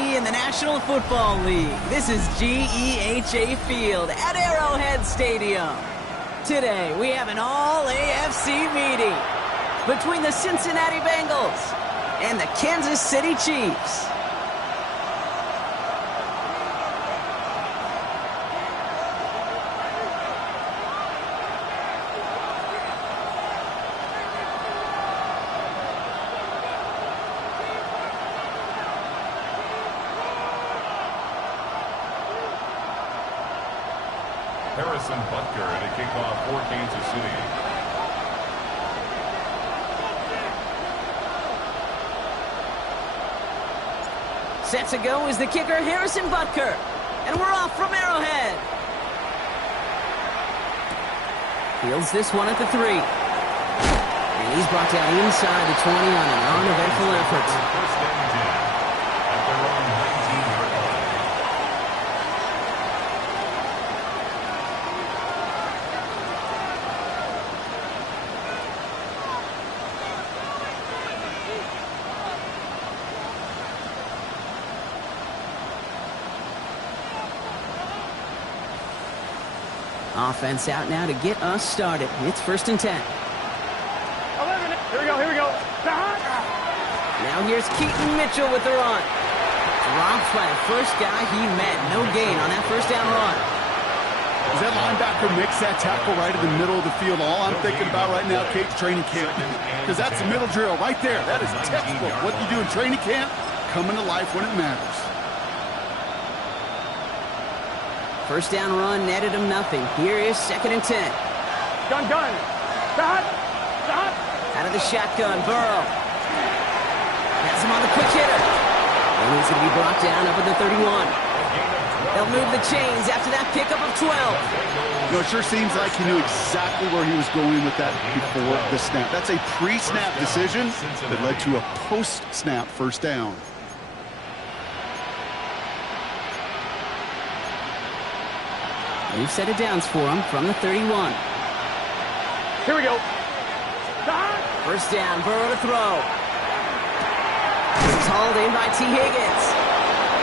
me in the National Football League. This is GEHA Field at Arrowhead Stadium. Today, we have an all-AFC meeting between the Cincinnati Bengals and the Kansas City Chiefs. Butker at a kickoff for Kansas City. Set to go is the kicker, Harrison Butker. And we're off from Arrowhead. Fields this one at the 3. And he's brought down inside the 20 on an uneventful effort. First down 10 at their own 19-yard line. Offense out now to get us started. It's 1st and 10. 11. Here we go. Now here's Keaton Mitchell with the run. Dropped by the first guy he met. No gain on that first down run. As that linebacker makes that tackle right in the middle of the field, all I'm thinking about right now, Kate's training camp. Because that's the middle drill right there. That is textbook. What you do in training camp, coming to life when it matters. First down run netted him nothing. Here is 2nd and 10. Gun. Stop. Out of the shotgun, Burrow. Has him on the quick hitter. And he's going to be brought down up at the 31. They'll move the chains after that pickup of 12. You know, it sure seems like he knew exactly where he was going with that before the snap. That's a pre-snap decision that led to a post-snap first down. New set of downs for him from the 31. Here we go. First down, Burrow to throw. This is hauled in by T. Higgins.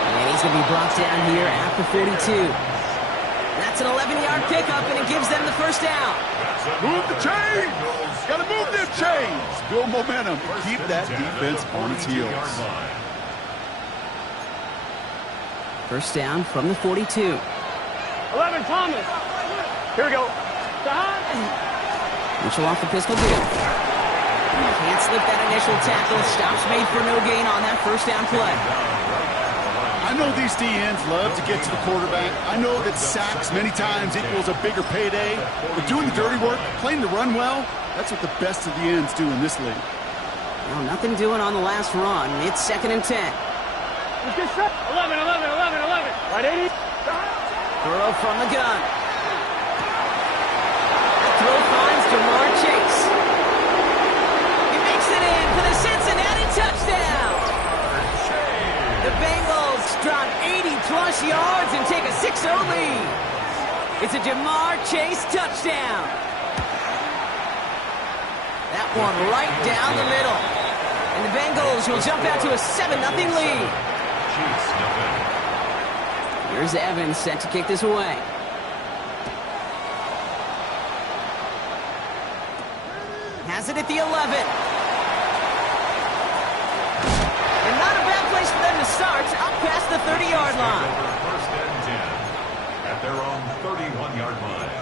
And he's going to be brought down here at the 42. That's an 11-yard pickup, and it gives them the first down. Move the chains! Got to move them chains! Build momentum. Keep that defense on its heels. First down from the 42. 11, Thomas. Here we go. Mitchell off the pistol deal. Can't slip that initial tackle. Stops made for no gain on that first down play. I know these DNs love to get to the quarterback. I know that sacks many times equals a bigger payday. But doing the dirty work, playing the run well, that's what the best of the ends do in this league. Well, nothing doing on the last run. It's 2nd and 10. Let's get set. 11. Right, 80. Burrow from the gun. Throw finds Jamar Chase. He makes it in for the Cincinnati touchdown. The Bengals drop 80-plus yards and take a 6-0 lead. It's a Jamar Chase touchdown. That one right down the middle. And the Bengals will jump out to a 7-0 lead. Here's Evans set to kick this away. Has it at the 11. And not a bad place for them to start, up past the 30-yard line. First and 10 at their own 31-yard line.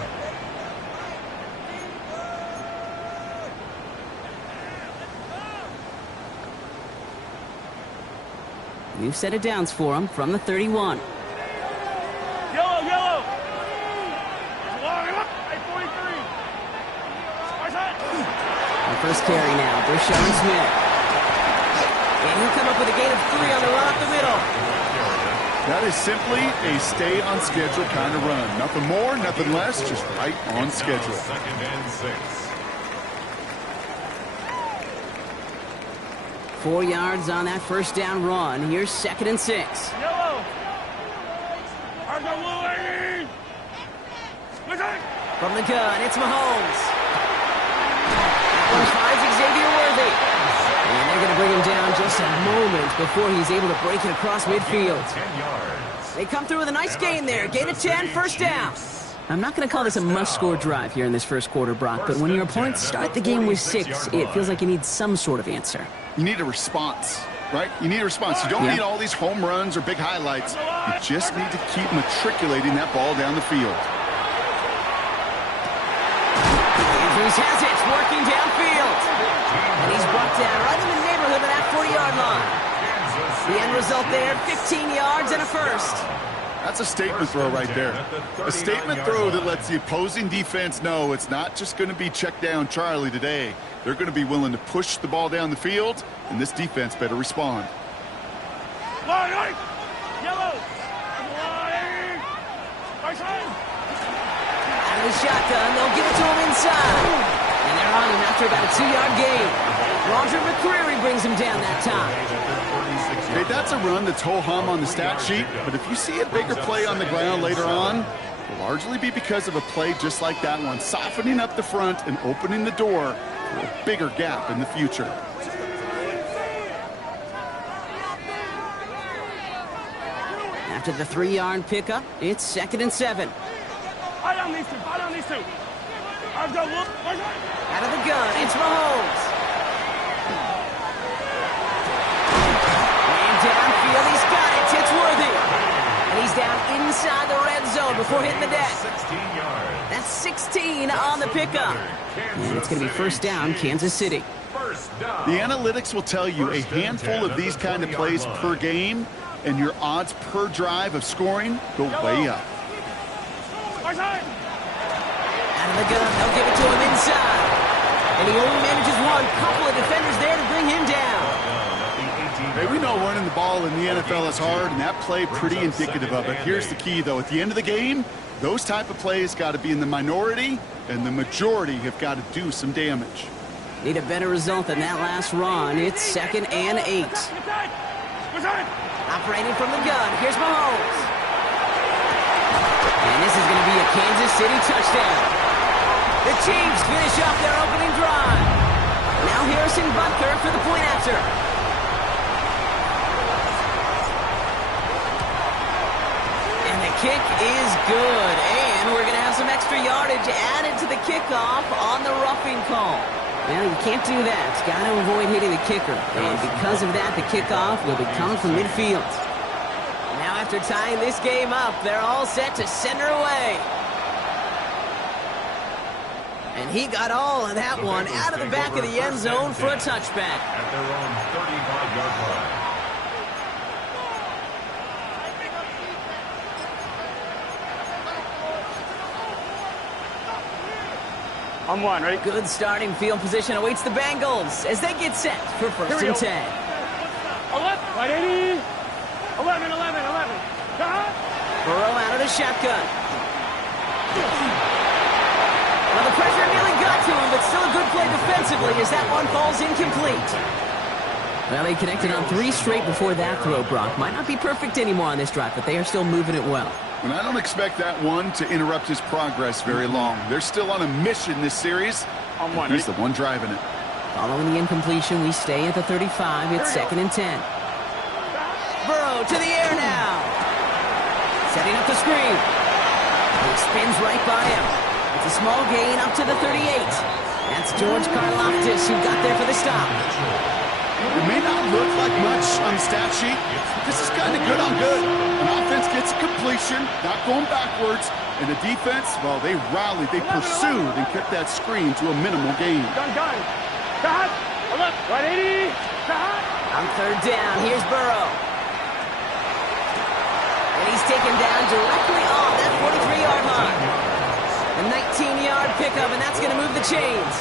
New set of downs for him from the 31. Yellow. 43. The first carry now, Brishon Smith. And he'll come up with a gain of 3 on the run up the middle. That is simply a stay on schedule kind of run. Nothing more, nothing less, just right on schedule. 2nd and 6. 4 yards on that first down run. Here's 2nd and 6. Yellow. From the gun, it's Mahomes. That one finds Xavier Worthy. And They're going to bring him down just a moment before he's able to break it across midfield. 10 yards. They come through with a nice gain there. Gain of 10, first down. I'm not going to call this a must-score drive here in this first quarter, Brock, but when your opponents start the game with 6, it feels like you need some sort of answer. You need a response, right? You need a response. You don't need all these home runs or big highlights. You just need to keep matriculating that ball down the field. Andrews has it, working downfield. And he's brought down right in the neighborhood of that 40-yard line. The end result there, 15 yards and a first. That's a statement throw right there. A statement throw that lets the opposing defense know it's not just going to be check down Charlie today. They're going to be willing to push the ball down the field, and this defense better respond. Yellow. Out of the shotgun, they'll give it to him inside. And they're on him after about a 2-yard gain. Roger McCreary brings him down that time. Okay, that's a run that's ho-hum on the stat sheet, but if you see a bigger play on the ground later on, it'll largely be because of a play just like that one, softening up the front and opening the door for a bigger gap in the future. After the 3-yard pickup, it's 2nd and 7. Buy down these two. I've got one. Out of the gun, it's Mahomes. Downfield, he's got it. It's Worthy. And he's down inside the red zone before hitting the deck. 16 yards. That's 16 on the pickup. And it's going to be first down, Kansas City. The analytics will tell you a handful of these kind of plays per game, and your odds per drive of scoring go way up. Out of the gun, they'll give it to him inside. And he only manages one. Couple of defenders there to bring him down. Hey, we know running the ball in the NFL is hard, and that play pretty indicative of it. Here's the key, though. At the end of the game, those type of plays got to be in the minority, and the majority have got to do some damage. Need a better result than that last run. It's 2nd and 8. Operating from the gun, here's Mahomes. And this is going to be a Kansas City touchdown. The Chiefs finish off their opening drive. Now Harrison Butker for the point after. Kick is good, and we're going to have some extra yardage added to the kickoff on the roughing call. Well, you can't do that. It's got to avoid hitting the kicker, and because of that, the kickoff will be coming from midfield. Now, after tying this game up, they're all set to send her away. And he got all of that one out of the back of the end zone for a touchback. At their own 35-yard line. I'm one, ready? Good starting field position awaits the Bengals as they get set for first and 10. 11, 11. Burrow out of the shotgun. Well, the pressure nearly got to him, but still a good play defensively as that one falls incomplete. Well, they connected on 3 straight before that throw, Brock. Might not be perfect anymore on this drive, but they are still moving it well. And I don't expect that one to interrupt his progress very long. They're still on a mission this series. He's the one driving it. Following the incompletion, we stay at the 35. It's 2nd and 10. Burrow to the air now. Setting up the screen. He spins right by him. It's a small gain up to the 38. That's George Karlaftis who got there for the stop. It may not look like much on the stat sheet, but this is kind of good on good. An offense gets a completion, not going backwards, and the defense, well, they rallied, they pursued, and kept that screen to a minimal gain. Gun. Cut. 180. Cut. On 3rd down, here's Burrow. And he's taken down directly off that 43-yard line. A 19-yard pickup, and that's going to move the chains.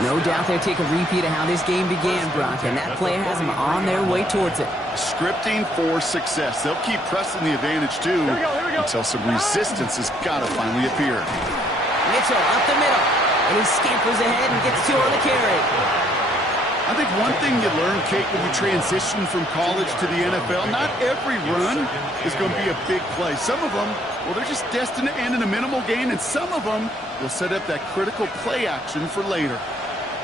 No doubt they'll take a repeat of how this game began, Brock, and that play has them on their way towards it. Scripting for success. They'll keep pressing the advantage, too, until some resistance has got to finally appear. Mitchell up the middle, and he scampers ahead and gets 2 on the carry. I think one thing you learn, Kate, when you transition from college to the NFL, not every run is going to be a big play. Some of them, well, they're just destined to end in a minimal gain, and some of them will set up that critical play action for later.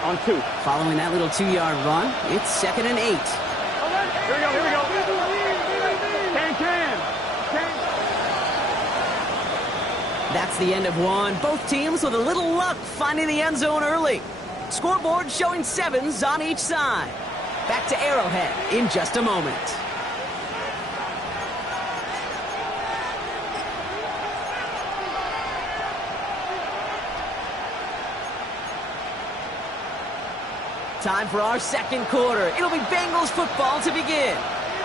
On 2. Following that little 2-yard run, it's 2nd and 8. Here we go, here we go. Can. That's the end of one. Both teams with a little luck finding the end zone early. Scoreboard showing 7s on each side. Back to Arrowhead in just a moment. Time for our second quarter. It'll be Bengals football to begin.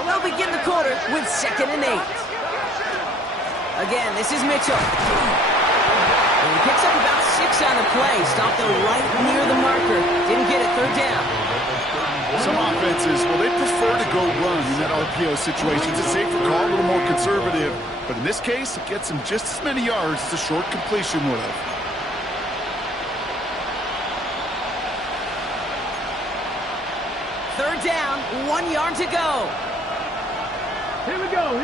They'll begin the quarter with 2nd and 8. Again, this is Mitchell. And he picks up about 6 on the play. Stopped though right near the marker. Didn't get it. 3rd down. Some offenses, well, they prefer to go run in that RPO situation. It's a safer call, a little more conservative. But in this case, it gets them just as many yards as a short completion would have. 3rd down, 1 yard to go. Here we go. We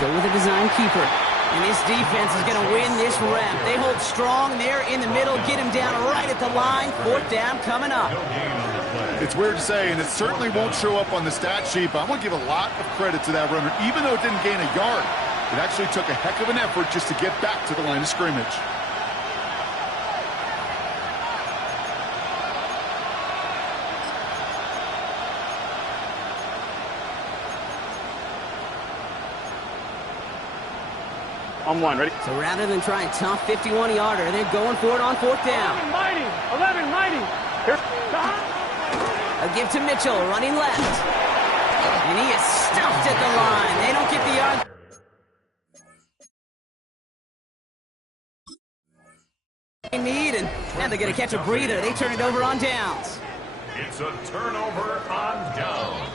go with a design keeper. And this defense is going to win this rep. They hold strong there in the middle, get him down right at the line. 4th down coming up. It's weird to say, and it certainly won't show up on the stat sheet, but I want to give a lot of credit to that runner. Even though it didn't gain a yard, it actually took a heck of an effort just to get back to the line of scrimmage. On 1, ready? So rather than try a tough 51-yarder, they're going for it on 4th down. 11, mighty. Here. A give to Mitchell, running left. And he is stuffed at the line. They don't get the yard. They need, and now they're going to catch a breather. They turn it over on downs. It's a turnover on downs.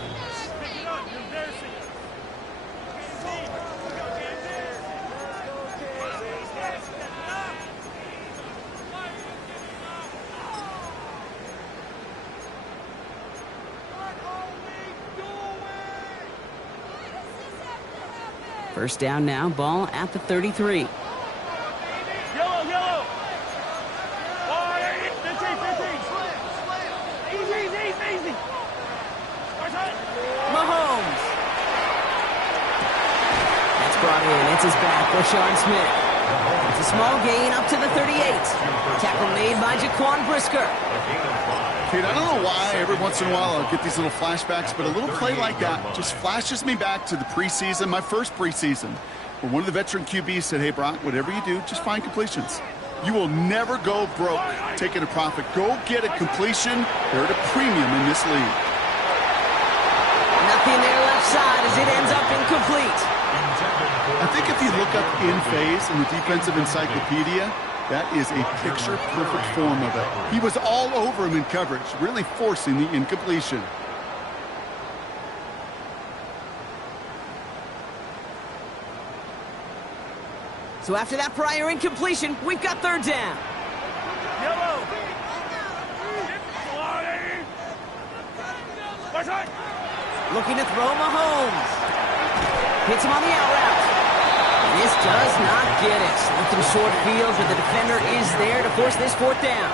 First down now, ball at the 33. Yellow. 15. Easy. Mahomes. That's brought in. It's his back, Rashawn Smith. It's a small gain up to the 38. Tackle made by Jaquan Brisker. Kate, I don't know why every once in a while I'll get these little flashbacks, but a little play like that just flashes me back to the preseason, my first preseason, where one of the veteran QBs said, hey, Brock, whatever you do, just find completions. You will never go broke taking a profit. Go get a completion. They're at a premium in this league. Nothing there left side as it ends up incomplete. I think if you look up in phase in the defensive encyclopedia, that is a picture-perfect form of it. He was all over him in coverage, really forcing the incompletion. So after that prior incompletion, we've got 3rd down. Yellow. Looking to throw Mahomes. Hits him on the out route. This does not get it. Looking short field, but the defender is there to force this 4th down.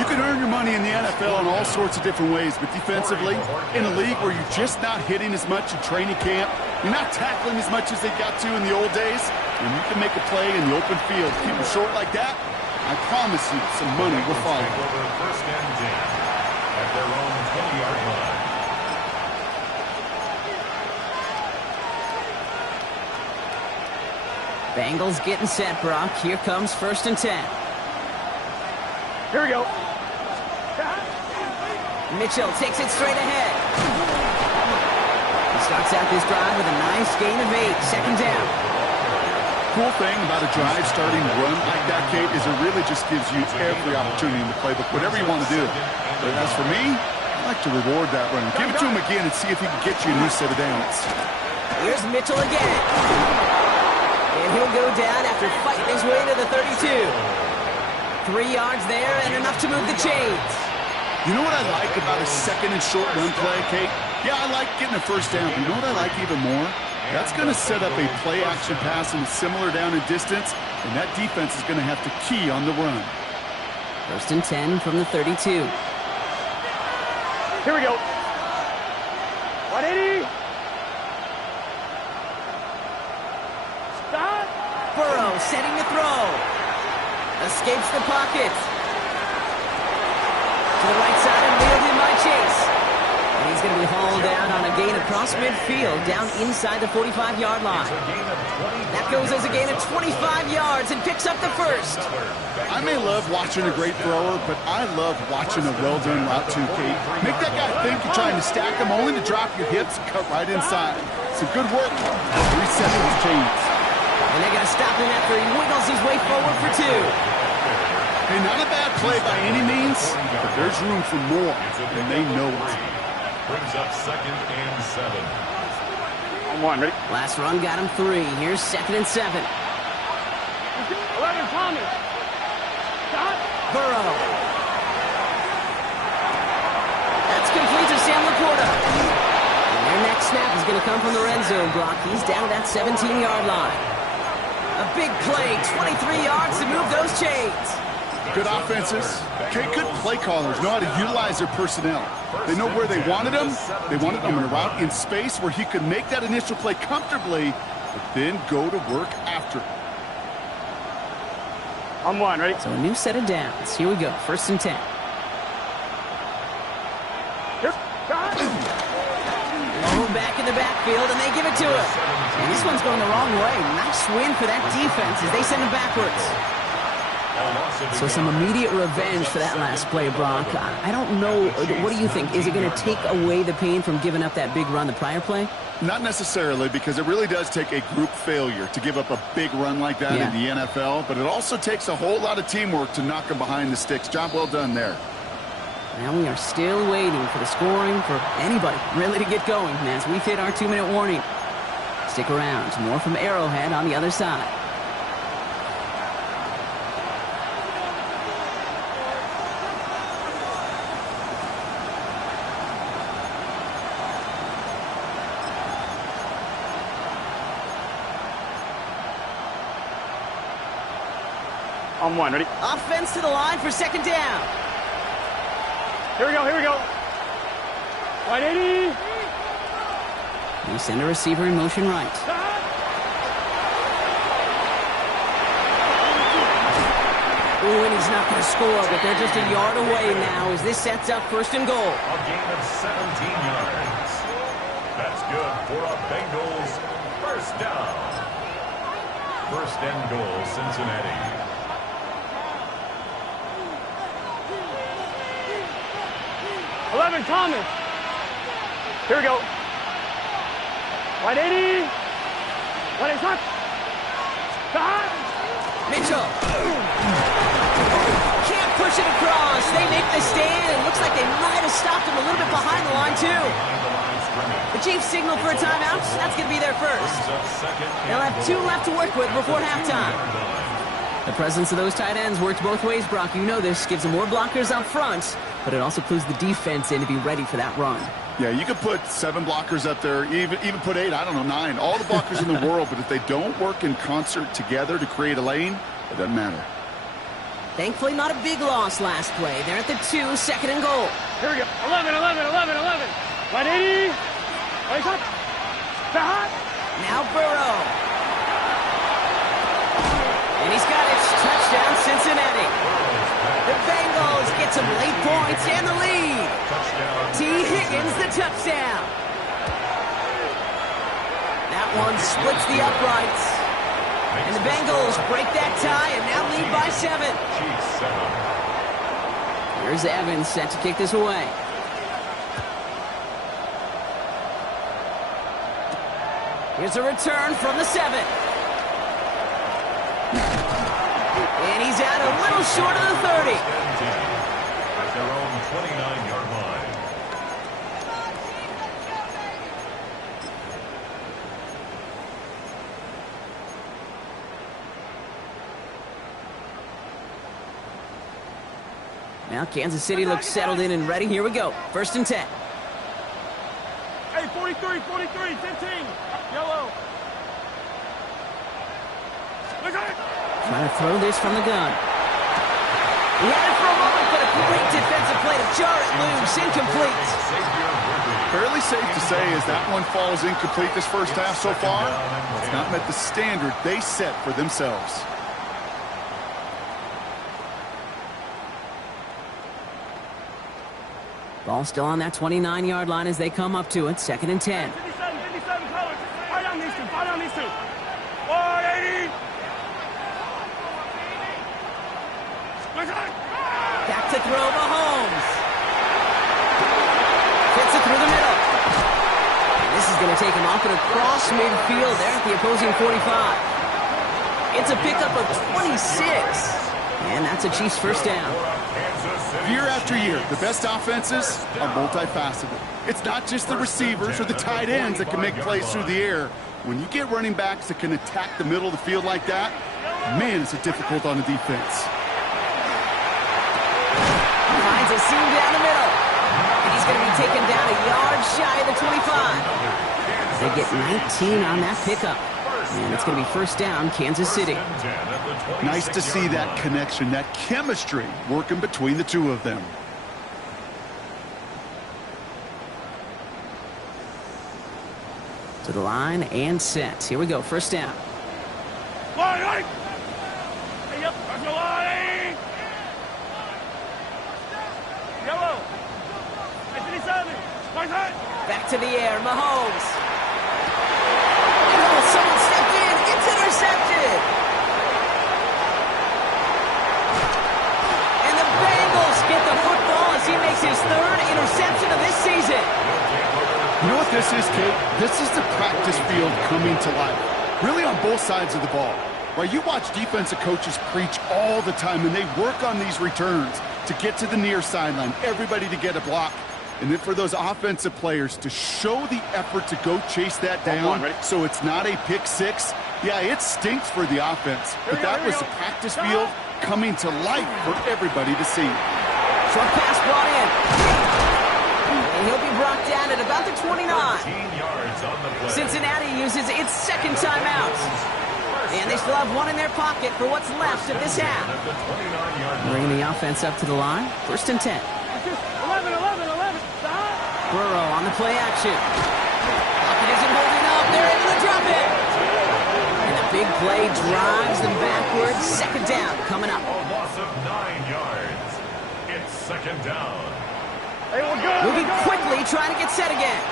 You can earn your money in the NFL in all sorts of different ways, but defensively, in a league where you're just not hitting as much in training camp, you're not tackling as much as they got to in the old days, and you can make a play in the open field. Keep them short like that, I promise you some money will follow. First and 10 at their own 20-yard line. Bengals getting set, Brock. Here comes 1st and 10. Here we go. Mitchell takes it straight ahead. He starts out this drive with a nice gain of 8. 2nd down. Cool thing about a drive starting run like that, Kate, is it really just gives you every opportunity in the playbook, whatever you want to do. But as for me, I like to reward that run. Give it to him again and see if he can get you a new set of downs. Here's Mitchell again. And he'll go down after fighting his way to the 32. 3 yards there and enough to move the chains. You know what I like about a 2nd and short run play, Kate? Yeah, I like getting a 1st down, but you know what I like even more? That's going to set up a play-action pass and a similar down in distance, and that defense is going to have to key on the run. First and 10 from the 32. Here we go. 180. Stop. Burrow setting to throw. Escapes the pocket. To the right side and wheeled in by Chase. And he's going to be hauled down on a gain across midfield, down inside the 45-yard line. That goes as a gain of 25 yards and picks up the first. I may love watching a great thrower, but I love watching a well-done route too, Kate. Make that guy think you're trying to stack him, only to drop your hips and cut right inside. Some good work. Reset those chains. And they're going to stop him after he wiggles his way forward for 2. Hey, not a bad play by any means, but there's room for more, and they know it. Brings up 2nd and 7. On 1, ready? Last run got him 3. Here's 2nd and 7. 11, Thomas. Stop. Burrow. That's complete to Sam Laporta. And their next snap is going to come from the red zone block. He's down at that 17-yard line. A big play, 23 yards to move those chains. Good offenses. Okay, good play callers know how to utilize their personnel. They know where they wanted him. They wanted him in a route in space where he could make that initial play comfortably, but then go to work after. On 1, ready? So a new set of downs. Here we go, 1st and 10. Here. Stop. Low back in the backfield, and they give it to him. And this one's going the wrong way. Nice win for that defense as they send him backwards. So some immediate revenge for that last play, Brock. I don't know. What do you think? Is it going to take away the pain from giving up that big run the prior play? Not necessarily, because it really does take a group failure to give up a big run like that in the NFL, but it also takes a whole lot of teamwork to knock them behind the sticks. Job well done there. Now we are still waiting for the scoring for anybody really to get going as we've hit our 2-minute warning. Stick around. More from Arrowhead on the other side. On 1, ready? Offense to the line for 2nd down. Here we go, here we go. 180. We send a receiver in motion right. Stop. Ooh, and he's not going to score, but they're just a yard away now as this sets up 1st and goal. A gain of 17 yards. That's good for a Bengals 1st down. 1st and goal, Cincinnati. 11, Thomas. Here we go. 180. 180. Stop. Mitchell. Can't push it across. They make the stand. It looks like they might have stopped him a little bit behind the line, too. The Chiefs signal for a timeout. That's going to be their first. They'll have 2 left to work with before halftime. The presence of those tight ends works both ways, Brock. You know this. Gives them more blockers up front, but it also clues the defense in to be ready for that run. Yeah, you could put 7 blockers up there, even put 8, I don't know, 9. All the blockers in the world, but if they don't work in concert together to create a lane, it doesn't matter. Thankfully, not a big loss last play. They're at the 2, 2nd and goal. Here we go. 11, 11, 11, 11. 180. Stop. Now Burrow. And he's got it. Touchdown, Cincinnati. The Bengals get some late points and the lead. T. Higgins, the touchdown. That one splits the uprights. And the Bengals break that tie and now lead by 7. Here's Evans set to kick this away. Here's a return from the 7. And he's out a little short of the 30. At their own 29-yard line. Now Kansas City looks settled in and ready. Here we go. 1st and 10. Hey, 43, 43, 15. Yellow. Look at it. Trying to throw this from the gun. He had it for a moment, but a great defensive play to jar it loose. Incomplete. Fairly safe to say as that one falls incomplete this first half so far, it's not met the standard they set for themselves. Ball still on that 29-yard line as they come up to it. 2nd and 10. 57 colors. Fire down these two. Fire down these two. 180. Back to throw Mahomes. Fits it through the middle. And this is going to take him off and across midfield there at the opposing 45. It's a pickup of 26. And that's a Chiefs first down. Year after year, the best offenses are multifaceted. It's not just the receivers or the tight ends that can make plays through the air. When you get running backs that can attack the middle of the field like that, man, is it difficult on the defense. Finds a seam down the middle. And he's going to be taken down a yard shy of the 25. They get 19 on that pickup. And it's going to be first down, Kansas City. Nice to see that connection, that chemistry working between the two of them. To the line and set. Here we go, first down. Line. Yep, that's the line. Yellow. 57. Back to the air, Mahomes. Oh, someone stepped in. It's intercepted. And the Bengals get the football as he makes his 3rd interception of this season. You know what this is, Kate? This is the practice field coming to life. Really on both sides of the ball. Right, you watch defensive coaches preach all the time, and they work on these returns to get to the near sideline, everybody to get a block. And then for those offensive players to show the effort to go chase that down so it's not a pick six, yeah, it stinks for the offense. But that was the practice field coming to life for everybody to see. Short pass brought in. And he'll be brought down at about the 29. Cincinnati uses its 2nd timeout. And they still have one in their pocket for what's left of this half. Bringing the offense up to the line. 1st and 10. 11. Burrow on the play action. Pocket isn't holding up. They're able to drop it. And the big play drives them backwards. 2nd down coming up. A loss of 9 yards. It's 2nd down. Hey, we're good. Moving quickly, trying to get set again.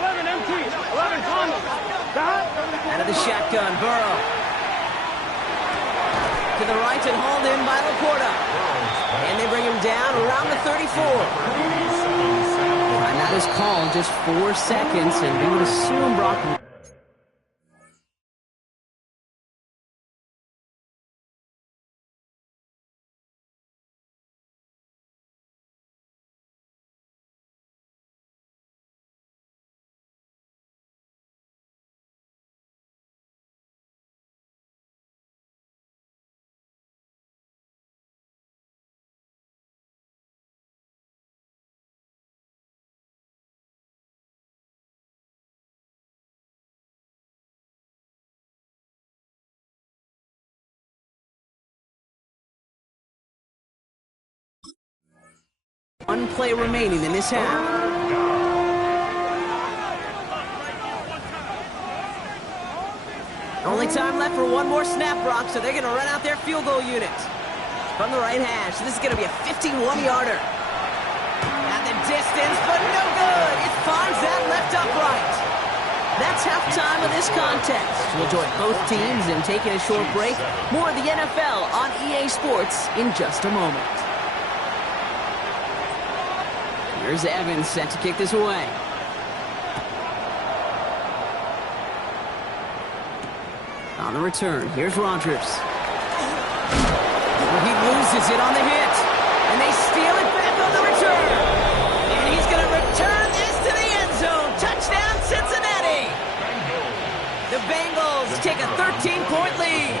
11 MT. 11 combo. Out of the shotgun, Burrow. To the right and hauled in by Laporta. And they bring him down around the 34. Timeout is called, just 4 seconds, and we would assume Brock... One play remaining in this half. Only time left for one more snap, Brock, so they're going to run out their field goal unit. From the right hash, this is going to be a 51-yarder. At the distance, but no good. It finds that left upright. That's halftime of this contest. We'll join both teams in taking a short break. More of the NFL on EA Sports in just a moment. Here's Evans set to kick this away. On the return, here's Rodgers. He loses it on the hit. And they steal it back on the return. And he's going to return this to the end zone. Touchdown, Cincinnati. The Bengals take a 13-point lead.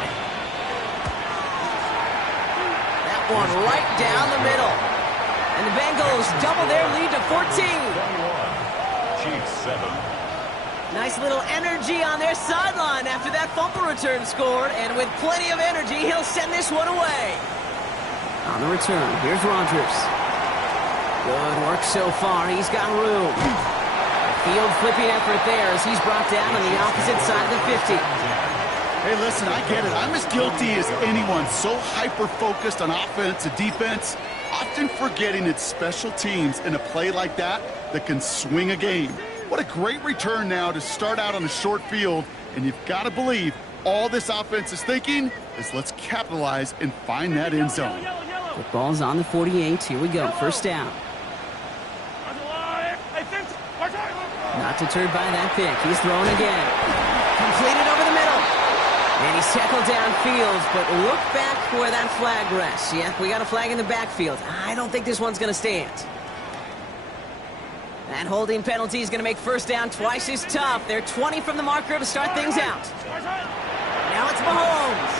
That one right down the middle. And the Bengals double their lead to 14. 21. Chiefs 7. Nice little energy on their sideline after that fumble return scored, and with plenty of energy, he'll send this one away. On the return, here's Rodgers. Good work so far. He's got room. Field flipping effort there as he's brought down on the opposite side of the 50. Hey, listen, I get it. I'm as guilty as anyone. So hyper-focused on offense and defense, often forgetting it's special teams in a play like that can swing a game. What a great return now to start out on a short field, and you've got to believe all this offense is thinking is let's capitalize and find that end zone. The ball's on the 48. Here we go. First down. Not deterred by that pick. He's throwing again. Completed over the middle. And he's tackled downfield, but look back where that flag rests. Yeah, we got a flag in the backfield. I don't think this one's going to stand. That holding penalty is going to make first down twice as tough. They're 20 from the marker to start things out. Now it's Mahomes.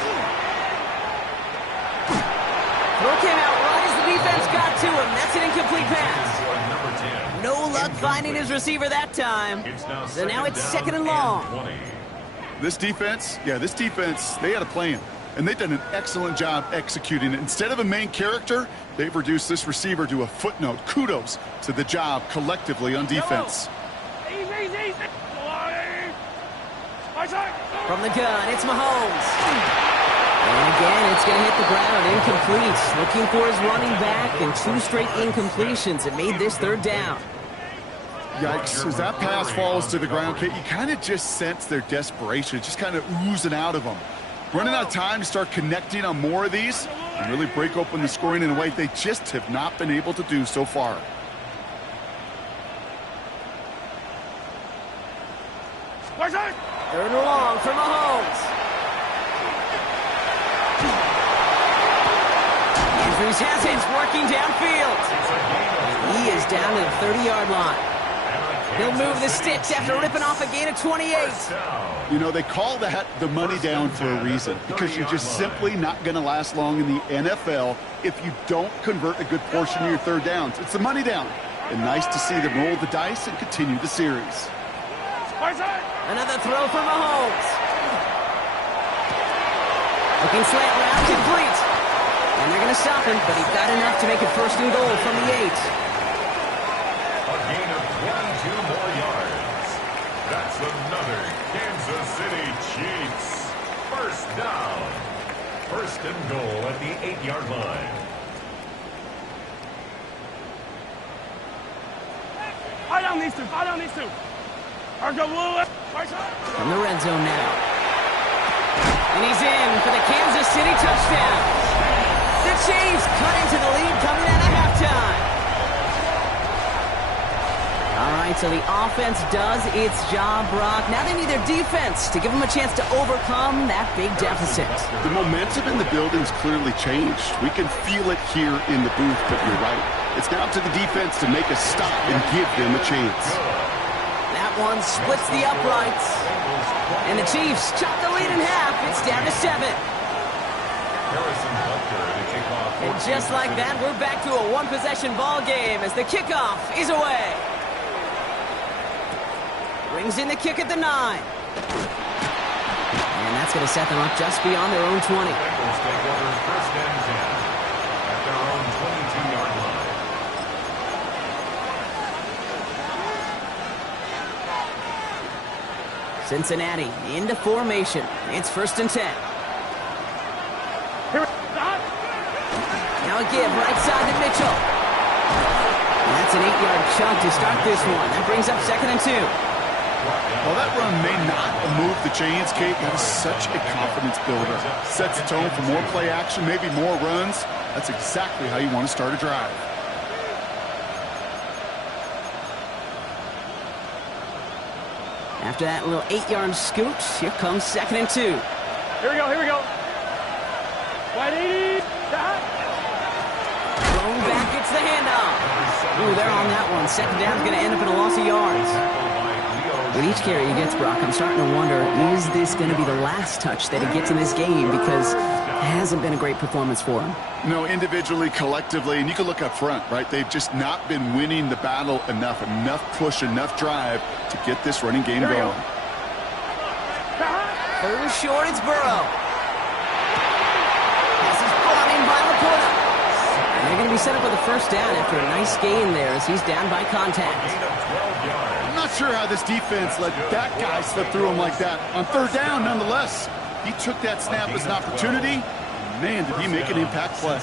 Throw came out right as the defense got to him. That's an incomplete pass. No luck finding his receiver that time. So now it's second and long. This defense, they had a plan. And they've done an excellent job executing it. Instead of a main character, they've reduced this receiver to a footnote. Kudos to the job collectively on defense. From the gun, it's Mahomes. And again, it's going to hit the ground, incomplete. Looking for his running back, and 2 straight incompletions. It made this third down. Yikes, as that pass falls to the ground, Kate, you kind of just sense their desperation, just kind of oozing out of them. Running out of time to start connecting on more of these and really break open the scoring in a way they just have not been able to do so far. Third and long for Mahomes. Andrews has it, working downfield. He is down to the 30-yard line. He'll move the sticks after ripping off a gain of 28. You know, they call that the money down for a reason, because you're just simply not going to last long in the NFL if you don't convert a good portion of your third downs. It's the money down. And nice to see them roll the dice and continue the series. Another throw for Mahomes. Looking slant route, complete. And they're going to stop him, but he got enough to make it first and goal from the 8. A gain of 22 more yards. That's another Kansas City Chiefs. First down. First and goal at the 8-yard line. Fire down these two. Fire down these two. From the red zone now. And he's in for the Kansas City touchdown. The Chiefs cut into the lead coming out of halftime. All right, so the offense does its job, Brock. Now they need their defense to give them a chance to overcome that big deficit. The momentum in the building's clearly changed. We can feel it here in the booth, but you're right. It's now to the defense to make a stop and give them a chance. That one splits the uprights. And the Chiefs chop the lead in half. It's down to 7. And just like that, we're back to a one-possession ball game as the kickoff is away. Brings in the kick at the 9. And that's going to set them up just beyond their own 20. Bengals take over first and 10 at their own 22-yard line. Cincinnati into formation. It's first and 10. Now a give right side to Mitchell. And that's an 8-yard chunk to start this one. That brings up second and 2. While that run may not move the chains, Kate, that is such a confidence builder. Sets the tone for more play action, maybe more runs. That's exactly how you want to start a drive. After that little 8-yard scoot, here comes second and 2. Here we go. Wide 80. Thrown back, gets the handoff. Ooh, they're on that one. Second down's going to end up in a loss of yards. With each carry he gets, Brock, I'm starting to wonder, is this going to be the last touch that he gets in this game? Because hasn't been a great performance for him. No, individually, collectively, and you can look up front, right? They've just not been winning the battle enough push, enough drive to get this running game going. Third and short, it's Burrow. This is brought in by Laporta. And they're going to be set up with a first down after a nice gain there as he's down by contact. I'm not sure how this defense let that guy slip through him like that. On third down, nonetheless, he took that snap as an opportunity. Man, did he make an impact play.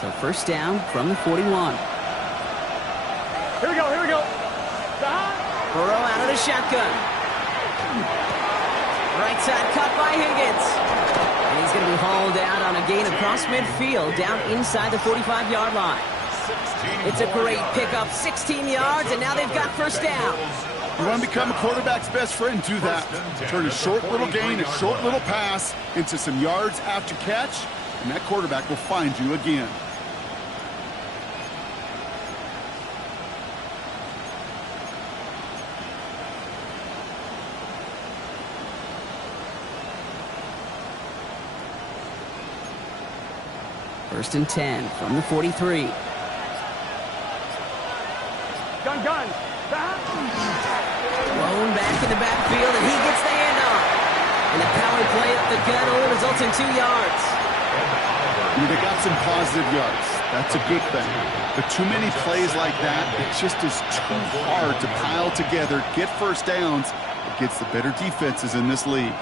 So first down from the 41. Here we go, here we go. Burrow out of the shotgun. Right side cut by Higgins. And he's going to be hauled out on a gain across midfield down inside the 45-yard line. It's a great pickup, 16 yards, and now they've got first down. You want to become a quarterback's best friend, do that. Turn a short little gain, a short little pass into some yards after catch, and that quarterback will find you again. First and 10 from the 43. Gun. Thrown back in the backfield, and he gets the handoff. And the power play up the gut only results in 2 yards. They got some positive yards. That's a good thing. But too many plays like that, it just is too hard to pile together, get first downs against the better defenses in this league.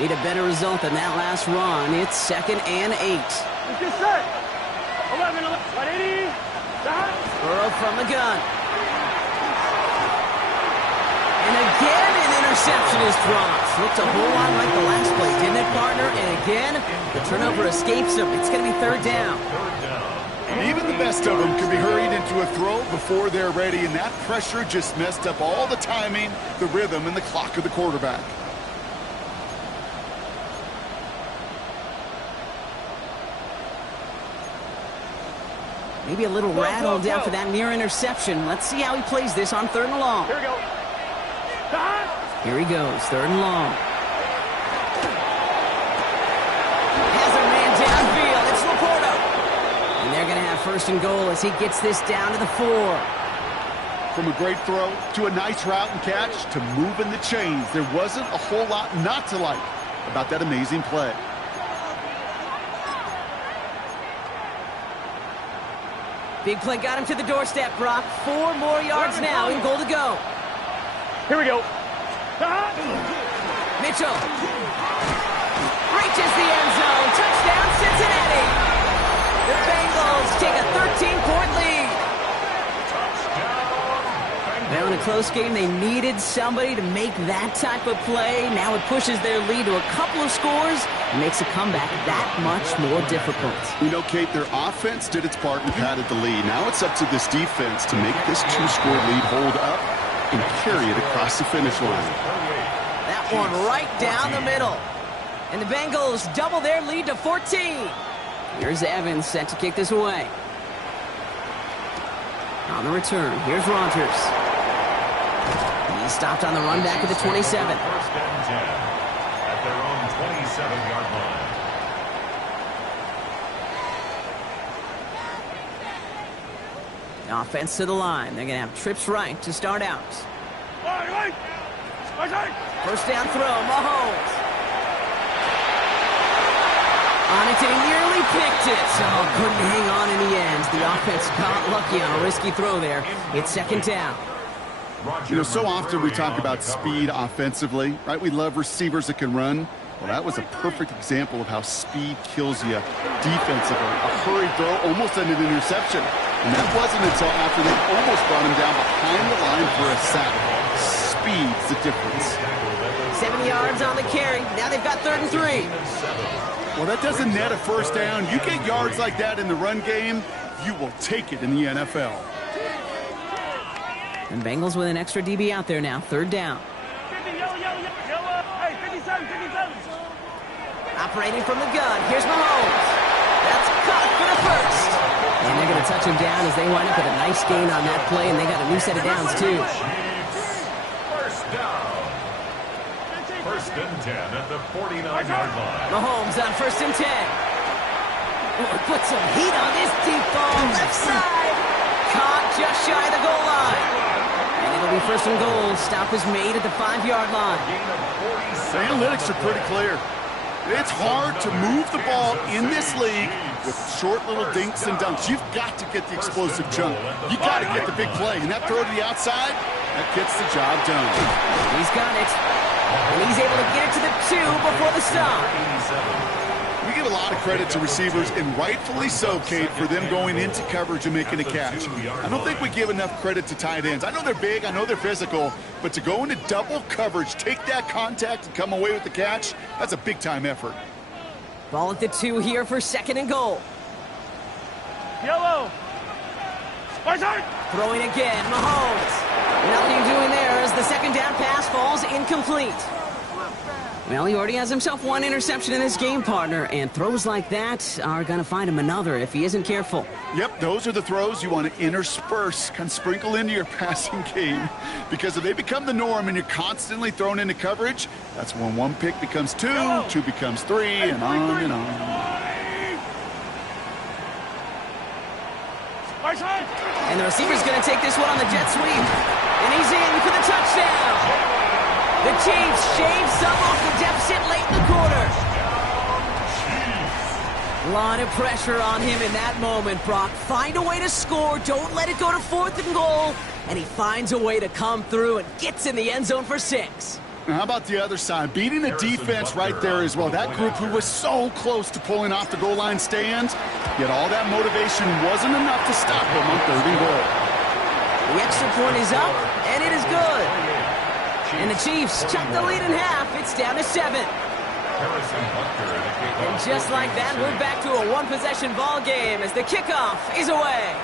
Need a better result than that last run. It's 2nd and 8. Let's get set. 11, 180. Burrow from the gun. And again, an interception is dropped. Looked a whole lot like the last play, didn't it, partner? And again, the turnover escapes him. It's going to be third down. Even the best of them can be hurried into a throw before they're ready, and that pressure just messed up all the timing, the rhythm, and the clock of the quarterback. Maybe a little rattled down for that near interception. Let's see how he plays this on 3rd and long. Here we go. Here he goes, 3rd and long. Has a man downfield. It's Laporta. And they're going to have 1st and goal as he gets this down to the 4. From a great throw to a nice route and catch to moving the chains, there wasn't a whole lot not to like about that amazing play. Big play got him to the doorstep, Brock. 4 more yards now and goal to go. Here we go. Mitchell reaches the end zone. Touchdown, Cincinnati. The Bengals take a 13-point lead. Now in a close game, they needed somebody to make that type of play. Now it pushes their lead to a couple of scores and makes a comeback that much more difficult. You know, Kate, their offense did its part and padded the lead. Now it's up to this defense to make this 2-score lead hold up and carry it across the finish line. That one right down the middle. And the Bengals double their lead to 14. Here's Evans set to kick this away. On the return, here's Rodgers. He's stopped on the run back at the 27. First and 10 at their own 27-yard line. Offense to the line. They're going to have trips right to start out. First down throw, Mahomes. On it, and he nearly picked it. Oh, couldn't hang on in the end. The offense got lucky on a risky throw there. It's 2nd down. You know, so often we talk about speed offensively, right? We love receivers that can run. Well, that was a perfect example of how speed kills you defensively. A hurried throw almost ended an interception. And that wasn't until after they almost brought him down behind the line for a sack. Speed's the difference. 7 yards on the carry. Now they've got 3rd and 3. Well, that doesn't net a first down. You get yards like that in the run game, you will take it in the NFL. And Bengals with an extra DB out there now. 3rd down. Operating from the gun. Here's Mahomes. That's caught for the first. And they're going to touch him down as they wind up with a nice gain on that play, and they got a new set of downs, too. First down. First and 10 at the 49-yard line. Mahomes on first and 10. Oh, put some heat on this deep ball. Left side. Caught just shy of the goal line. And it'll be first and goal. Stop is made at the 5-yard line. The analytics are pretty clear. It's hard to move the ball in this league with short little dinks and dunks. You've got to get the explosive jump. You've got to get the big play. And that throw to the outside, that gets the job done. He's got it. And he's able to get it to the 2 before the stop. We give a lot of credit to receivers, and rightfully so, Kate, for them going into coverage and making a catch. I don't think we give enough credit to tight ends. I know they're big, I know they're physical, but to go into double coverage, take that contact, and come away with the catch, that's a big-time effort. Ball at the 2 here for second and goal. Yellow. Throwing again, Mahomes. Nothing doing there as the second down pass falls incomplete. Well, he already has himself one interception in this game, partner, and throws like that are going to find him another if he isn't careful. Yep, those are the throws you want to intersperse, kind of sprinkle into your passing game, because if they become the norm and you're constantly thrown into coverage, that's when one pick becomes 2, 2 becomes 3, and on and on. And the receiver's going to take this one on the jet sweep, and he's in for the touchdown. The Chiefs shave some off the deficit late in the quarter. A lot of pressure on him in that moment, Brock. Find a way to score. Don't let it go to fourth and goal. And he finds a way to come through and gets in the end zone for 6. Now, how about the other side? Beating the defense right there as well. That group who was so close to pulling off the goal line stand, yet all that motivation wasn't enough to stop him on 3rd and goal. The extra point is up, and it is good. And the Chiefs chop the lead in half. It's down to 7. And just like that, we're back to a one-possession ball game as the kickoff is away.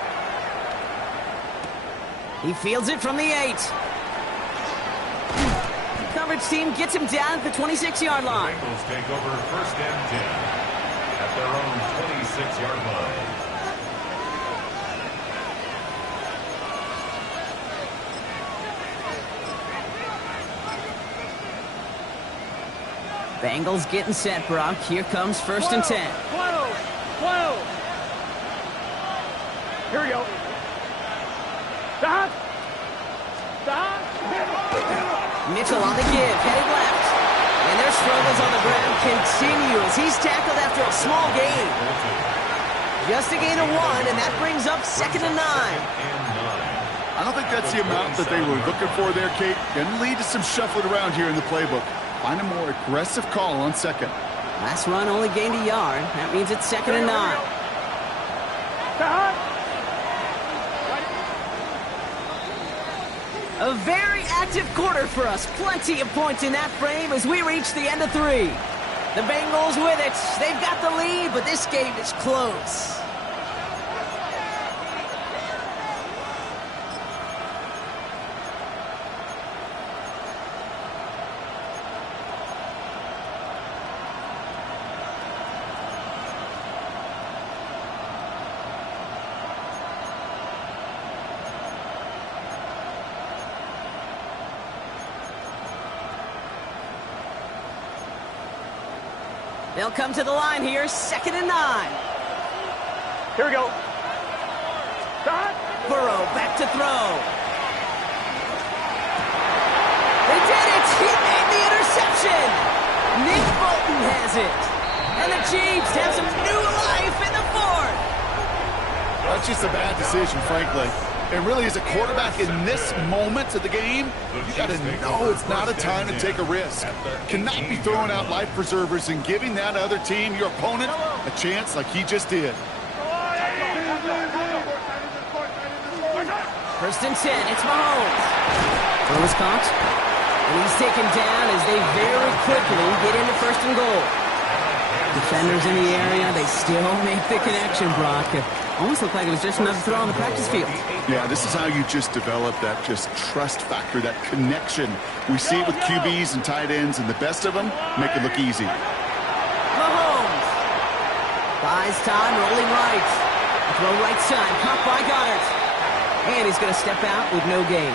He fields it from the 8. The coverage team gets him down at the 26-yard line. Bengals take over first and 10 at their own 26-yard line. Bengals getting set, Brock. Here comes first and 10. Whoa! Here we go. Stop! Mitchell on the give, headed left. And their struggles on the ground continue as he's tackled after a small gain. Just a gain of 1, and that brings up 2nd and 9. I don't think that's the amount that they were looking for there, Kate. Going to lead to some shuffling around here in the playbook. Find a more aggressive call on 2nd. Last run only gained a yard. That means it's 2nd and 9. A very active quarter for us. Plenty of points in that frame as we reach the end of 3. The Bengals with it. They've got the lead, but this game is close. They'll come to the line here, 2nd and 9. Here we go. Stop. Burrow back to throw. They did it! He made the interception! Nick Bolton has it. And the Chiefs have some new life in the 4th. That's just a bad decision, frankly. And really, as a quarterback in this moment of the game, you got to know it's not a time to take a risk. Cannot be throwing out life preservers and giving that other team, your opponent, a chance like he just did. First and 10, it's Mahomes. Throw is caught. And he's taken down as they very quickly get into 1st and goal. Defenders in the area, they still make the connection, Brock. It almost looked like it was just another throw on the practice field. Yeah, this is how you just develop that just trust factor, that connection. We see it with QBs and tight ends, and the best of them make it look easy. Mahomes. Buys time, rolling right. Throw right side, caught by Goddard. And he's going to step out with no gain.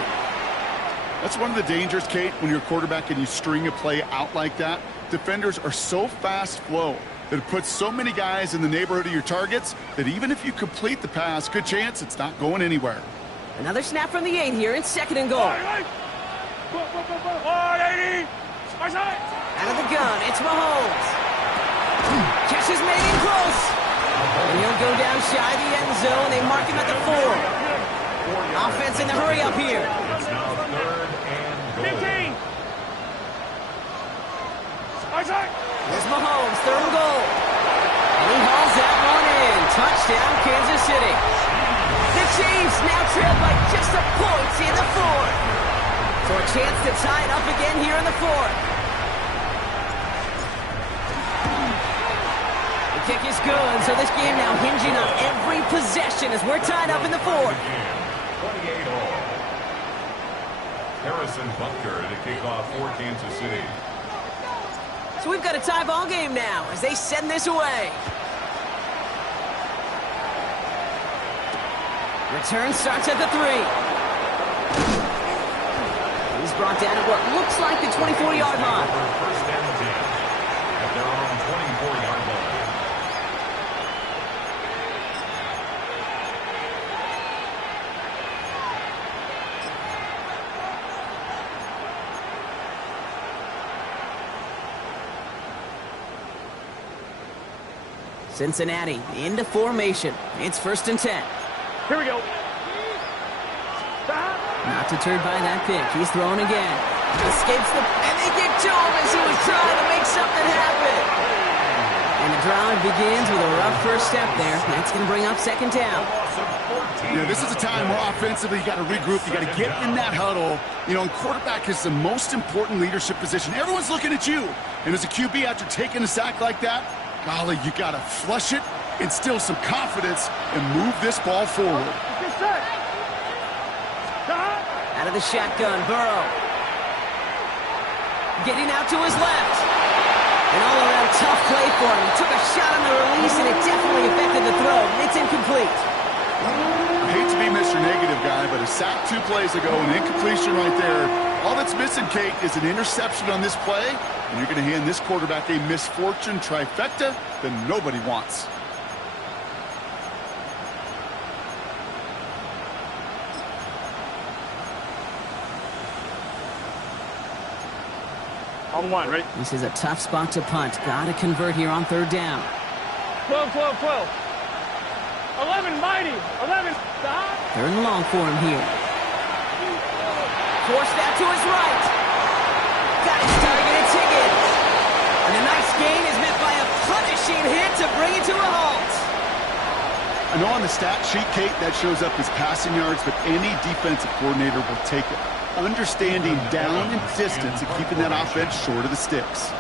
That's one of the dangers, Kate, when you're a quarterback and you string a play out like that. Defenders are so fast flow that it puts so many guys in the neighborhood of your targets that even if you complete the pass, good chance it's not going anywhere. Another snap from the 8 here. It's 2nd and goal. Out of the gun, it's Mahomes. Catch is made in close. And he'll go down shy of the end zone. They mark him at the 4. Offense in the hurry up here. It's now 3rd and goal. 15. There's Mahomes, 3rd and goal. And he hauls that one in. Touchdown, Kansas City. The Chiefs now trail by just a point in the 4th. So a chance to tie it up again here in the 4th. The kick is good, so this game now hinging on every possession as we're tied up in the 4th. 28-all. Harrison Butker to kick off for Kansas City. So we've got a tie ball game now as they send this away. Return starts at the 3. He's brought down at what looks like the 24-yard line. First and 10 at their own 24-yard line. Cincinnati into formation. It's 1st and 10. Here we go. Not deterred by that pick. He's throwing again. Escapes the... And they get to him as he was trying to make something happen. And the drive begins with a rough first step there. That's going to bring up 2nd down. Yeah, this is a time where offensively you got to regroup. You got to get in that huddle. You know, and quarterback is the most important leadership position. Everyone's looking at you. And as a QB, after taking a sack like that, golly, you got to flush it, instill some confidence, and move this ball forward. Out of the shotgun, Burrow. Getting out to his left. An all-around tough play for him. He took a shot on the release, and it definitely affected the throw. It's incomplete. I hate to be Mr. Negative guy, but a sack 2 plays ago, an incompletion right there. All that's missing, Kate, is an interception on this play, and you're going to hand this quarterback a misfortune trifecta that nobody wants. On 1, right? This is a tough spot to punt. Got to convert here on 3rd down. 12, 12, 12. 11, mighty. 11, stop. 3rd and long for him here. Forced out to his right. Got his target, it's Higgins. And a nice gain is met by a punishing hit to bring it to a halt. I know on the stat sheet, Kate, that shows up as passing yards, but any defensive coordinator will take it. Understanding down and distance and keeping that offense short of the sticks.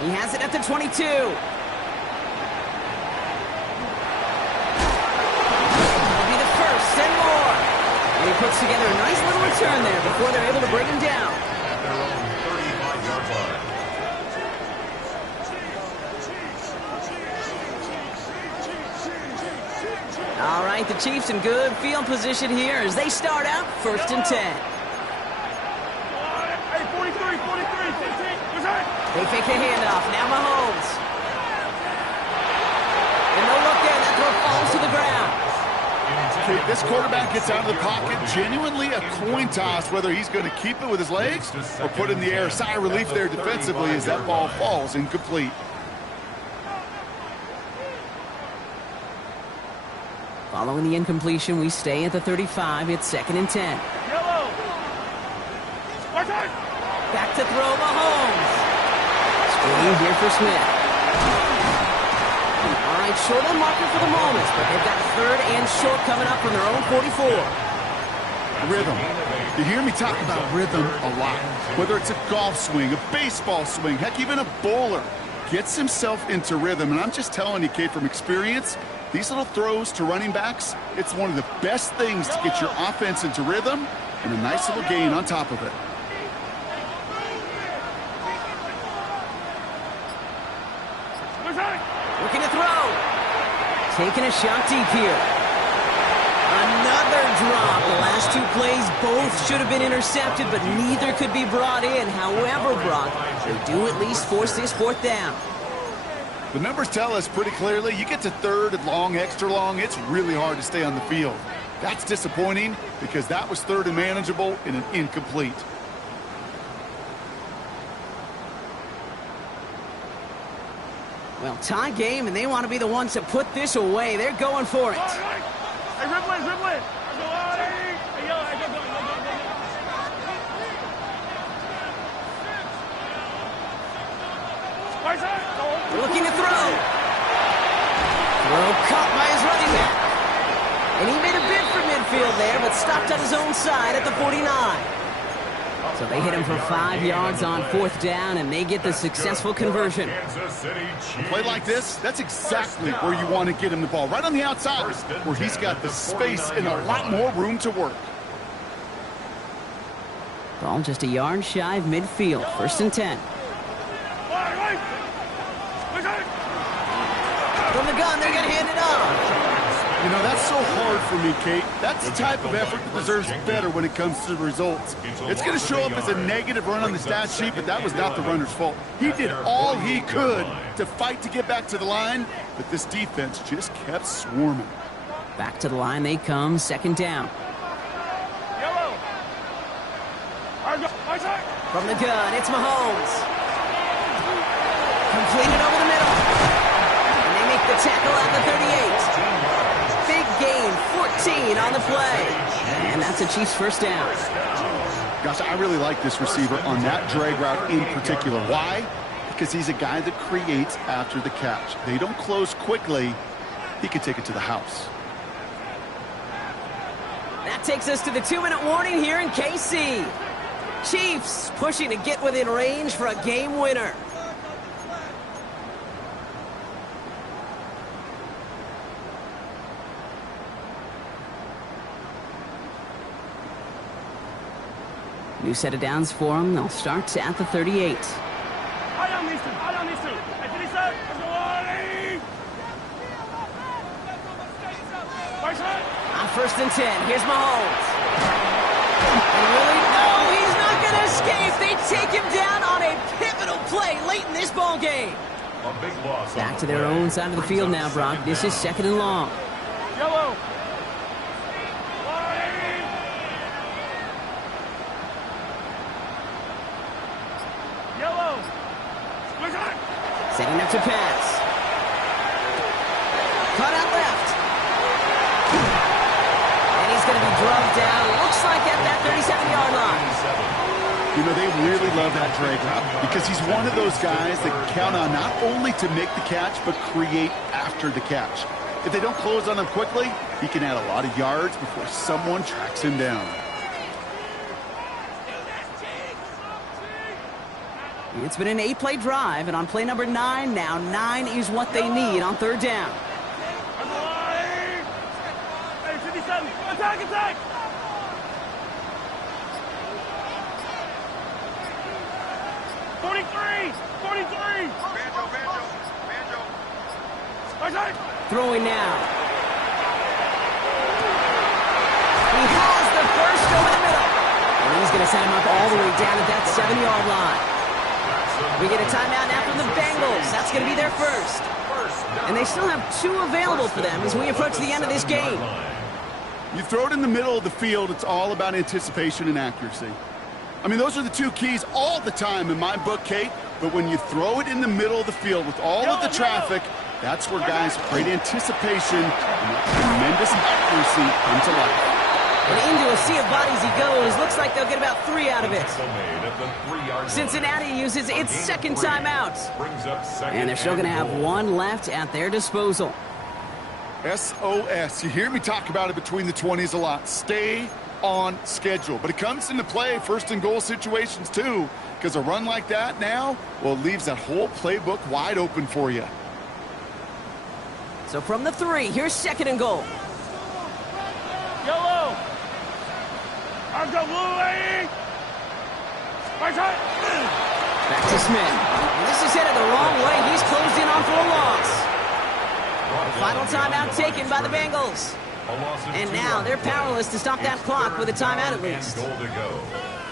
He has it at the 22. It'll be the 1st and more. And he puts together a nice little return there before they're able to bring him down. At their own 35-yard line. All right, the Chiefs in good field position here as they start out 1st and 10. Hey, 43, 43, 15. They fake the handoff. Now Mahomes. And no look there. That throw falls to the ground. Kate, this quarterback gets out of the pocket, genuinely a coin toss whether he's going to keep it with his legs or put it in the air. Sigh of relief there defensively as that ball falls incomplete. Following the incompletion, we stay at the 35. It's 2nd and 10. Yellow. Back to throw Mahomes. Screen here for Smith. All right, short on marker for the moment, but they've got 3rd and short coming up from their own 44. Rhythm. You hear me talk about rhythm a lot. Whether it's a golf swing, a baseball swing, heck, even a bowler. gets himself into rhythm. And I'm just telling you, Kate, from experience, these little throws to running backs, it's one of the best things to get your offense into rhythm and a nice little gain on top of it. Looking to throw. Taking a shot deep here. Another drop. The last two plays both should have been intercepted, but neither could be brought in. However, Brock, they do at least force this fourth down. The numbers tell us pretty clearly, you get to third and long, extra long, it's really hard to stay on the field. That's disappointing because that was third and manageable and an incomplete. Well, tie game, and they want to be the ones to put this away. They're going for it. Hey, Ripley, Ripley. Hey, yo, go. Looking to throw. Throw caught by his running back. And he made a bid for midfield there, but stopped on his own side at the 49. So they hit him for 5 yards on fourth down, and they get the successful conversion. A play like this, that's exactly where you want to get him the ball. Right on the outside, where he's got the space and a lot more room to work. Ball just a yard shy of midfield. 1st and 10. From the gun, they're going to hand it off. You know, that's so hard for me, Kate. That's the type of effort that deserves better when it comes to the results. It's going to show up as a negative run on the stat sheet, but that was not the runner's fault. He did all he could to fight to get back to the line, but this defense just kept swarming. Back to the line they come, 2nd down. From the gun, it's Mahomes. Completed over the middle. And they make the tackle at the 38. Big gain, 14 on the play. And that's a Chiefs 1st down. Gosh, I really like this receiver on that drag route in particular. Why? Because he's a guy that creates after the catch. They don't close quickly. He could take it to the house. That takes us to the 2-minute warning here in KC. Chiefs pushing to get within range for a game winner. New set of downs for them. They'll start at the 38. On 1st and 10, here's Mahomes. And really, no, he's not going to escape. They take him down on a pivotal play late in this ball game. Back to their own side of the field now, Brock. This is 2nd and long. Yellow. Setting up to pass. Cut out left. And he's going to be drugged down. Looks like at that 37-yard line. You know, they really love that drag route because he's one of those guys that count on not only to make the catch, but create after the catch. If they don't close on him quickly, he can add a lot of yards before someone tracks him down. It's been an 8-play drive, and on play number 9 now, 9 is what they need on 3rd down. Hey, 57, attack! 43! Throwing now. He has the first over the middle. And he's going to set him up all the way down at that 7-yard line. We get a timeout now from the Bengals. That's going to be their first. And they still have 2 available for them as we approach the end of this game. You throw it in the middle of the field, it's all about anticipation and accuracy. I mean, those are the 2 keys all the time in my book, Kate. But when you throw it in the middle of the field with all of the traffic, that's where guys' great anticipation and tremendous accuracy come to life. And into a sea of bodies he goes. Looks like they'll get about 3 out of it. Cincinnati uses its 2nd timeout. And they're still going to have 1 left at their disposal. SOS. You hear me talk about it between the 20s a lot. Stay on schedule. But it comes into play first and goal situations too, because a run like that now, well, it leaves that whole playbook wide open for you. So from the 3, here's second and goal. Yellow. I've got blue, lady. Right side. Back to Smith. And this is headed the wrong way. He's closed in on for a loss. Final timeout taken by the Bengals. And now they're powerless to stop that clock with a timeout at least.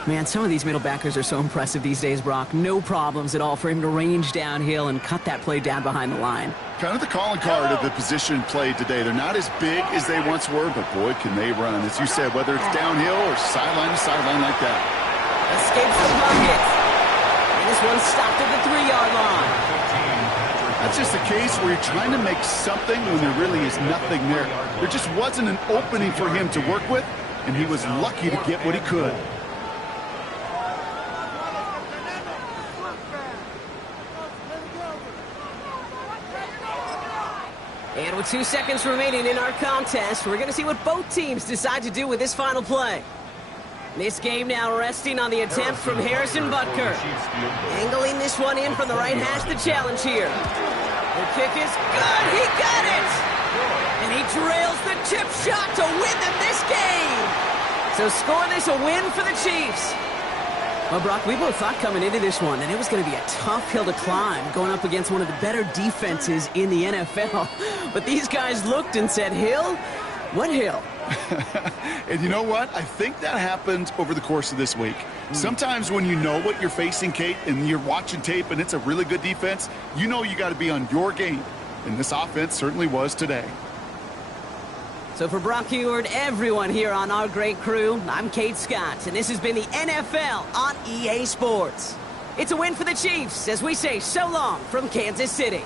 Man, some of these middle backers are so impressive these days, Brock. No problems at all for him to range downhill and cut that play down behind the line. Kind of the calling card of the position played today. They're not as big as they once were, but boy, can they run. As you said, whether it's downhill or sideline to sideline like that. Escapes the pocket. And this one stopped at the 3-yard line. That's just a case where you're trying to make something when there really is nothing there. There just wasn't an opening for him to work with, and he was lucky to get what he could. And with 2 seconds remaining in our contest, we're going to see what both teams decide to do with this final play. This game now resting on the attempt from Harrison Butker. Angling this one in from the right hash, the challenge here. The kick is good. He got it. And he drills the chip shot to win them this game. So score this a win for the Chiefs. Well, Brock, we both thought coming into this one that it was going to be a tough hill to climb going up against one of the better defenses in the NFL. But these guys looked and said, hill? What hill? And you know what? I think that happened over the course of this week. Sometimes when you know what you're facing, Kate, and you're watching tape and it's a really good defense, you know you got to be on your game. And this offense certainly was today. So for Brock Heward, everyone here on our great crew, I'm Kate Scott, and this has been the NFL on EA Sports. It's a win for the Chiefs as we say so long from Kansas City.